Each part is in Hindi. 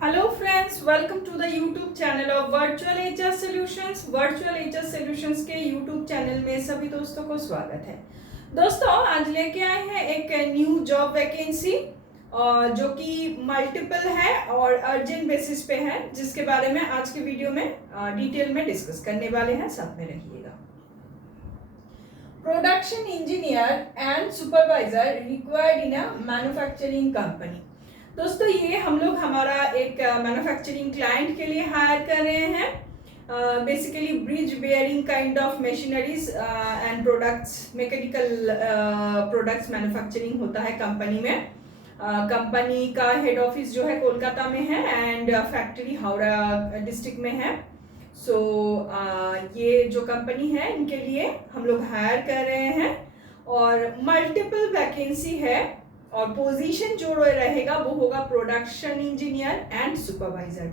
Hello friends, welcome to the YouTube channel of virtual HR solutions. Virtual HR solutions के यूट्यूब चैनल में सभी दोस्तों को स्वागत है। दोस्तों, आज लेके आए हैं एक न्यू जॉब वैकेंसी जो कि मल्टीपल है और अर्जेंट बेसिस पे है, जिसके बारे में आज के वीडियो में डिटेल में डिस्कस करने वाले हैं। साथ में रहिएगा। Production engineer and supervisor required in a manufacturing company. दोस्तों, ये हम लोग हमारा एक मैन्युफैक्चरिंग क्लाइंट के लिए हायर कर रहे हैं। Basically bridge bearing kind of machineries and products, mechanical products manufacturing होता है कंपनी में। कंपनी का हेड ऑफिस जो है कोलकाता में है एंड फैक्ट्री हावड़ा डिस्ट्रिक्ट में है। ये जो कंपनी है, इनके लिए हम लोग हायर कर रहे हैं और मल्टीपल वैकेंसी है और पोजीशन जो रहेगा वो होगा प्रोडक्शन इंजीनियर एंड सुपरवाइजर।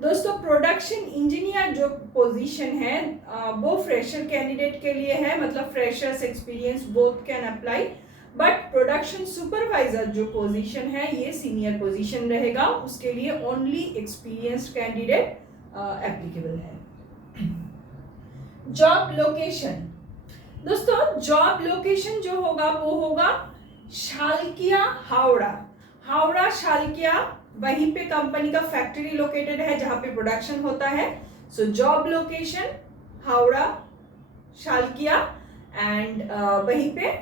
दोस्तों, प्रोडक्शन इंजीनियर जो पोजीशन है वो फ्रेशर कैंडिडेट के लिए है, मतलब freshers experience both can apply. But production supervisor जो पोजीशन है ये सीनियर पोजीशन रहेगा, उसके लिए ओनली एक्सपीरियंस्ड कैंडिडेट एप्लीकेबल है। जॉब लोकेशन, दोस्तों जॉब लोकेशन जो होगा वो होगा शालकिया हावड़ा। हावड़ा शालकिया, वहीं पे कंपनी का फैक्ट्री लोकेटेड है जहां पे प्रोडक्शन होता है। So job location Howrah Salkia and वहीं पे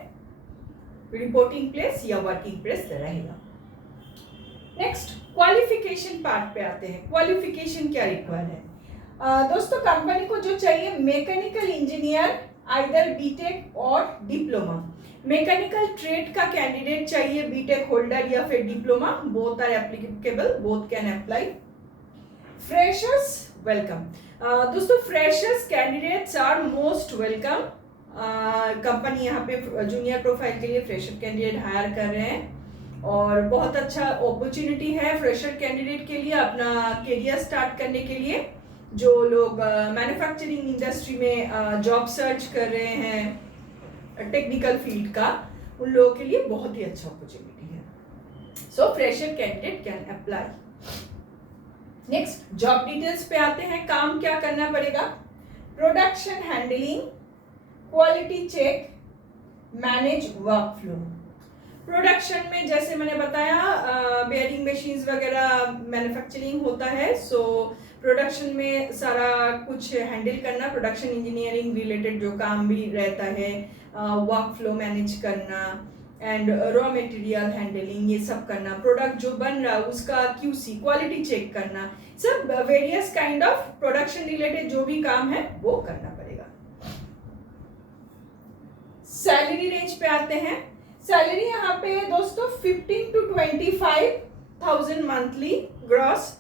रिपोर्टिंग प्लेस या वर्किंग प्लेस रहेगा। नेक्स्ट, क्वालिफिकेशन पार्ट पे आते हैं। क्वालिफिकेशन क्या रिक्वायर है? दोस्तों, कंपनी को जो चाहिए मैकेनिकल इंजीनियर, आइदर बीटेक और डिप्लोमा। मैकेनिकल ट्रेड का कैंडिडेट चाहिए, बीटेक होल्डर या फिर diploma, both are applicable, both can apply. Freshers welcome. दोस्तों, freshers candidates are most welcome. Company यहाँ पे जूनियर प्रोफाइल के लिए फ्रेशर कैंडिडेट हायर कर रहे हैं और बहुत अच्छा अपॉर्चुनिटी है फ्रेशर कैंडिडेट के लिए अपना करियर स्टार्ट करने के लिए। जो लोग मैन्युफैक्चरिंग इंडस्ट्री में जॉब सर्च कर रहे हैं टेक्निकल फील्ड का, उन लोगों के लिए बहुत ही अच्छा अपॉर्चुनिटी है। So fresher candidate can apply. Next, job details पे आते हैं। काम क्या करना पड़ेगा? Production handling, quality check, manage work flow. Production में जैसे मैंने बताया बेयरिंग मशीन्स वगैरह मैन्युफैक्चरिंग होता है। सो प्रोडक्शन में सारा कुछ हैंडल करना, प्रोडक्शन इंजीनियरिंग रिलेटेड जो काम भी रहता है, वर्क फ्लो मैनेज करना एंड रॉ मटेरियल हैंडलिंग, ये सब करना। प्रोडक्ट जो बन रहा है उसका क्यूसी क्वालिटी चेक करना, सब various kind of production related जो भी काम है वो करना पड़ेगा। सैलरी रेंज पे आते हैं। सैलरी यहाँ पे दोस्तों 15 to 25,000 मंथली ग्रॉस,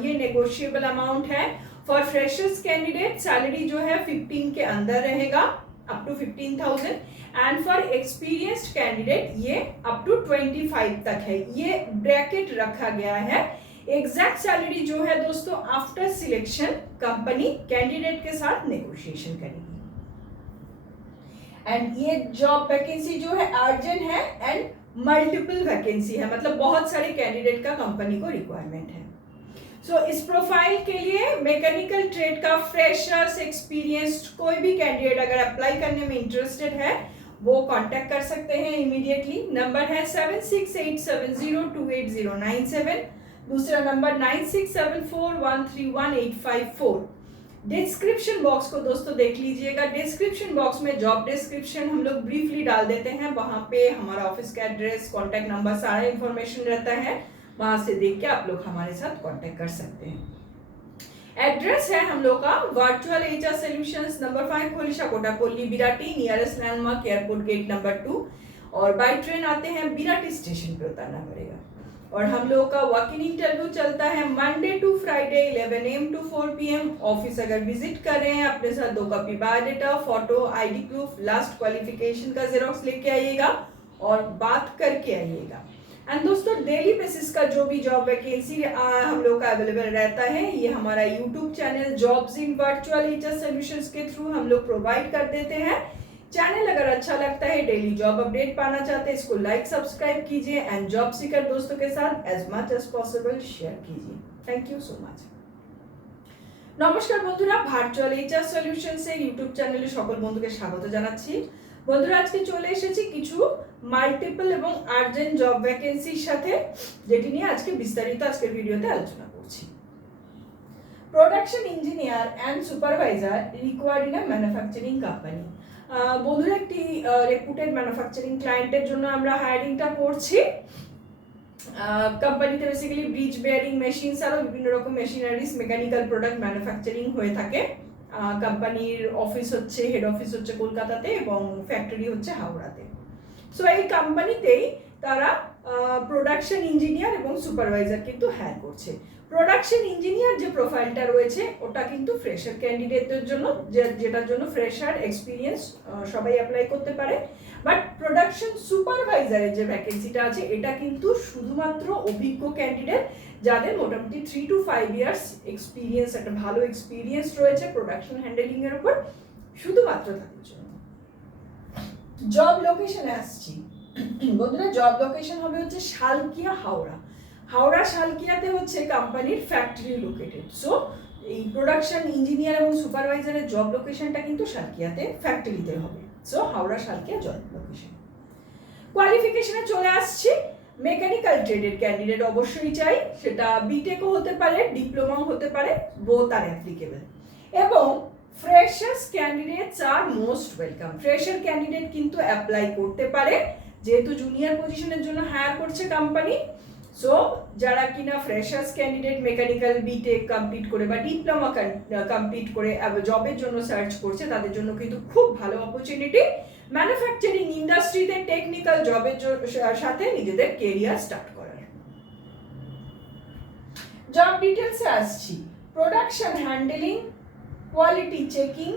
ये नेगोशिएबल अमाउंट है। फॉर फ्रेशर्स कैंडिडेट सैलरी जो है 15 के अंदर रहेगा, up to 15,000 and for experienced candidate ये अप टू 25 तक है। ये ब्रैकेट रखा गया है। एग्जैक्ट सैलरी जो है दोस्तों आफ्टर सिलेक्शन कंपनी कैंडिडेट के साथ नेगोशिएशन करेगी। एंड ये जॉब वैकेंसी जो है अर्जेंट है एंड मल्टीपल वैकेंसी है, मतलब बहुत सारे कैंडिडेट का कंपनी को रिक्वायरमेंट है। सो इस प्रोफाइल के लिए मैकेनिकल ट्रेड का फ्रेशर्स एक्सपीरियंस्ड कोई भी कैंडिडेट अगर अप्लाई करने में इंटरेस्टेड है वो कांटेक्ट कर सकते हैं इमीडिएटली। नंबर है 7687028097, दूसरा नंबर 9674131854। डिस्क्रिप्शन बॉक्स को दोस्तों देख लीजिएगा। डिस्क्रिप्शन बॉक्स में जॉब डिस्क्रिप्शन हम लोग ब्रीफली डाल देते हैं, वहां पे हमारा ऑफिस का एड्रेस, कॉन्टैक्ट नंबर, सारा इंफॉर्मेशन रहता है। वहां से देख के आप लोग हमारे साथ कांटेक्ट कर सकते हैं। एड्रेस है हम लोग का virtual HR solutions, number 5 Kholisha Kotapalli Birati, nearest landmark airport gate number 2, और बाय ट्रेन आते हैं बिराटी स्टेशन पे उतरना पड़ेगा। और हम लोग का वॉक इन इंटरव्यू चलता है Monday to Friday 11 AM to 4 PM। Office अगर विजिट कर रहे हैं अपने साथ 2 copy biodata, photo, ID proof, last qualification का जेरोक्स लेके आइएगा और बात करके आइएगा। एंड दोस्तों, डेली बेसिस का जो भी जॉब वैकेंसी हम लोग का अवेलेबल रहता है, ये हमारा YouTube channel jobs in virtual HR solutions के थ्रू हम लोग प्रोवाइड कर देते हैं। चैनल अगर अच्छा लगता है, डेली जॉब अपडेट पाना चाहते हैं, इसको लाइक सब्सक्राइब कीजिए एंड जॉब सीकर दोस्तों के साथ as much as possible share कीजिए। Thank you so much. নমস্কার বন্ধুরা, ভার্চুয়াল এইচআর সলিউশনসের ইউটিউব চ্যানেলে সকল বন্ধুকে স্বাগত জানাচ্ছি। বন্ধুরা, আজকে চলে এসেছি কিছু মাল্টিপল এবং আর্জেন্ট জব ভ্যাকেন্সির সাথে, যেটি নিয়ে আজকে বিস্তারিত আজকের ভিডিওতে আলোচনা করছি। Production engineer and supervisor required in a manufacturing company. বন্ধুরা, একটি রেপুটেড ম্যানুফ্যাকচারিং ক্লায়েন্টের জন্য আমরা হায়ারিংটা করছি। কোম্পানিতে বেসিক্যালি ব্রিজ বেয়ারিং মেশিনস আরও বিভিন্ন রকম মেশিনারিজ, মেকানিক্যাল প্রোডাক্ট ম্যানুফ্যাকচারিং হয়ে থাকে। কোম্পানির অফিস হচ্ছে, হেড অফিস হচ্ছে কলকাতাতে এবং ফ্যাক্টরি হচ্ছে হাওড়াতে। সো এই কোম্পানিতেই তারা প্রোডাকশন ইঞ্জিনিয়ার এবং সুপারভাইজার কিন্তু হায়ার করছে। প্রোডাকশন ইঞ্জিনিয়ার যে প্রোফাইলটা রয়েছে ওটা কিন্তু ফ্রেশার ক্যান্ডিডেটদের জন্য, যেটার জন্য ফ্রেশার এক্সপিরিয়েন্স সবাই অ্যাপ্লাই করতে পারে। বাট প্রোডাকশন সুপারভাইজারের যে ভ্যাকেন্সিটা আছে এটা কিন্তু শুধুমাত্র অভিজ্ঞ ক্যান্ডিডেট যাদের মোটামুটি 3 to 5 ইয়ার্স এক্সপিরিয়েন্স, একটা ভালো এক্সপিরিয়েন্স রয়েছে প্রোডাকশন হ্যান্ডেলিং এর উপর, শুধুমাত্র তাদের জন্য। জব লোকেশনে আসছি বন্ধুরা, জব লোকেশন হবে হচ্ছে শালকিয়া, হাওড়া। হাওড়া শালকিয়াতে হচ্ছে কোম্পানির ফ্যাক্টরি লোকেটেড। সো এই প্রোডাকশন ইঞ্জিনিয়ার এবং সুপারভাইজারের জব লোকেশনটা কিন্তু শালকিয়াতে ফ্যাক্টরিতে হবে। So Howrah Salkia job location. কোয়ালিফিকেশনে চলে আসছি। মেকানিক্যাল ট্রেডের ক্যান্ডিডেট অবশ্যই চাই, সেটা বিটেকও হতে পারে, ডিপ্লোমাও হতে পারে, বোথ আর অ্যাপ্লিকেবল। এবং freshers candidates are most welcome. Fresher candidate কিন্তু অ্যাপ্লাই করতে পারে, যেহেতু জুনিয়র পজিশনের জন্য হায়ার করছে কোম্পানি। সো যারা কিনা freshers candidate mechanical B Tech complete করে বা ডিপ্লোমা কমপ্লিট করে জবের জন্য সার্চ করছে, তাদের জন্য কিন্তু খুব ভালো অপরচুনিটি ম্যানুফ্যাকচারিং ইন্ডাস্ট্রিতে টেকনিক্যাল জবের সাথে নিজেদের কেরিয়ার স্টার্ট করার। জব ডিটেলসে আসছি। Production handling, quality checking,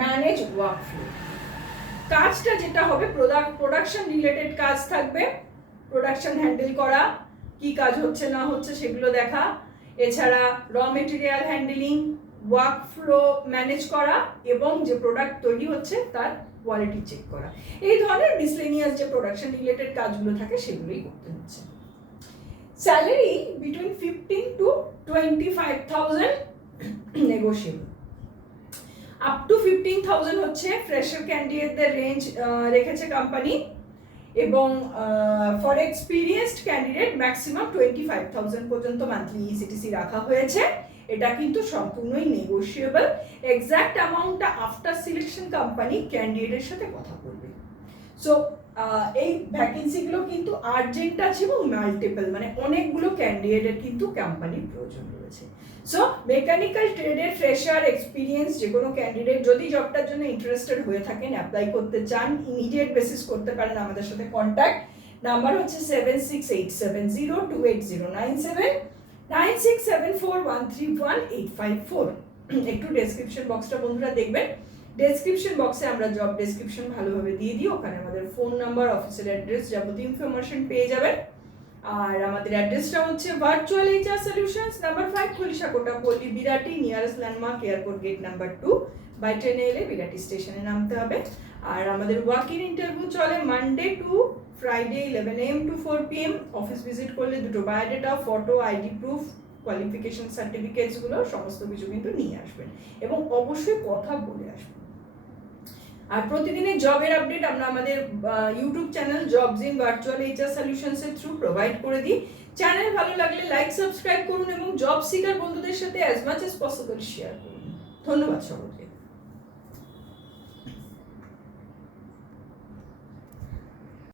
manage workflow. কাজটা যেটা হবে প্রোডাকশন রিলেটেড কাজ থাকবে। প্রোডাকশন হ্যান্ডেল করা, কি কাজ হচ্ছে না হচ্ছে সেগুলো দেখা, এছাড়া র মেটেরিয়াল হ্যান্ডেলিং, ওয়ার্কফ্লো ম্যানেজ করা এবং যে প্রোডাক্ট তৈরি হচ্ছে তার কোয়ালিটি চেক করা। এই ধরনের মিসলেনিয়াস যে প্রোডাকশন রিলেটেড কাজগুলো থাকে সেগুলোই করতে হচ্ছে। Salary between 15 to 25,000 negotiable. Up to 15,000 হচ্ছে ফ্রেশার ক্যান্ডিডেটদের রেঞ্জ রেখেছে কোম্পানি, এবং ফর এক্সপিরিয়েন্সড ক্যান্ডিডেট ম্যাক্সিমাম 25,000 পর্যন্ত মান্থলি ইসিটিসি রাখা হয়েছে। এটা কিন্তু সম্পূর্ণই নেগোশিয়েবল। এক্সাক্ট অ্যামাউন্টটা আফটার সিলেকশন কোম্পানি ক্যান্ডিডেটের সাথে কথা বলবে। সো এই ভ্যাকেন্সিগুলো কিন্তু আর্জেন্ট আছে এবং মাল্টিপল, মানে অনেকগুলো ক্যান্ডিডেটের কিন্তু কোম্পানির প্রয়োজন রয়েছে। সো মেকানিক্যাল ট্রেডের ফ্রেশার এক্সপিরিয়েন্স যে কোনো ক্যান্ডিডেট যদি জবটার জন্য ইন্টারেস্টেড হয়ে থাকেন, অ্যাপ্লাই করতে চান, ইমিডিয়েট বেসিস করতে পারেন আমাদের সাথে কন্ট্যাক্ট। নাম্বার হচ্ছে 7687028097, 9674131854। একটু ডেসক্রিপশন বক্সটা বন্ধুরা দেখবেন। ডেসক্রিপশন বক্সে আমরা জব ডেসক্রিপশন ভালোভাবে দিয়ে দিই, ওখানে আমাদের ফোন নাম্বার, অফিসের অ্যাড্রেস, যাবতীয় ইনফরমেশন পেয়ে যাবেন। আর আমাদের অ্যাড্রেসটা হচ্ছে virtual HR solutions, number 5, Khalishakota, Palli, Birati, nearest landmark airport gate number 2। By ট্রেনে এলে বিরাটি স্টেশনে নামতে হবে। আর আমাদের ওয়াক ইন ইন্টারভিউ চলে Monday to Friday 11 AM to 4 PM। Office visit করলে দুটো biodata, photo, ID proof, qualification সার্টিফিকেটসগুলো সমস্ত কিছু কিন্তু নিয়ে আসবেন এবং অবশ্যই কথা বলে আসবেন। আর প্রতিদিনের জবের আপডেট আমরা আমাদের YouTube channel jobs in virtual HR সলিউশনসের থ্রু প্রোভাইড করে দিই। চ্যানেল ভালো লাগলে লাইক সাবস্ক্রাইব করুন এবং জব সিকার বন্ধুদের সাথে as much as possible share করুন। ধন্যবাদ সকলকে।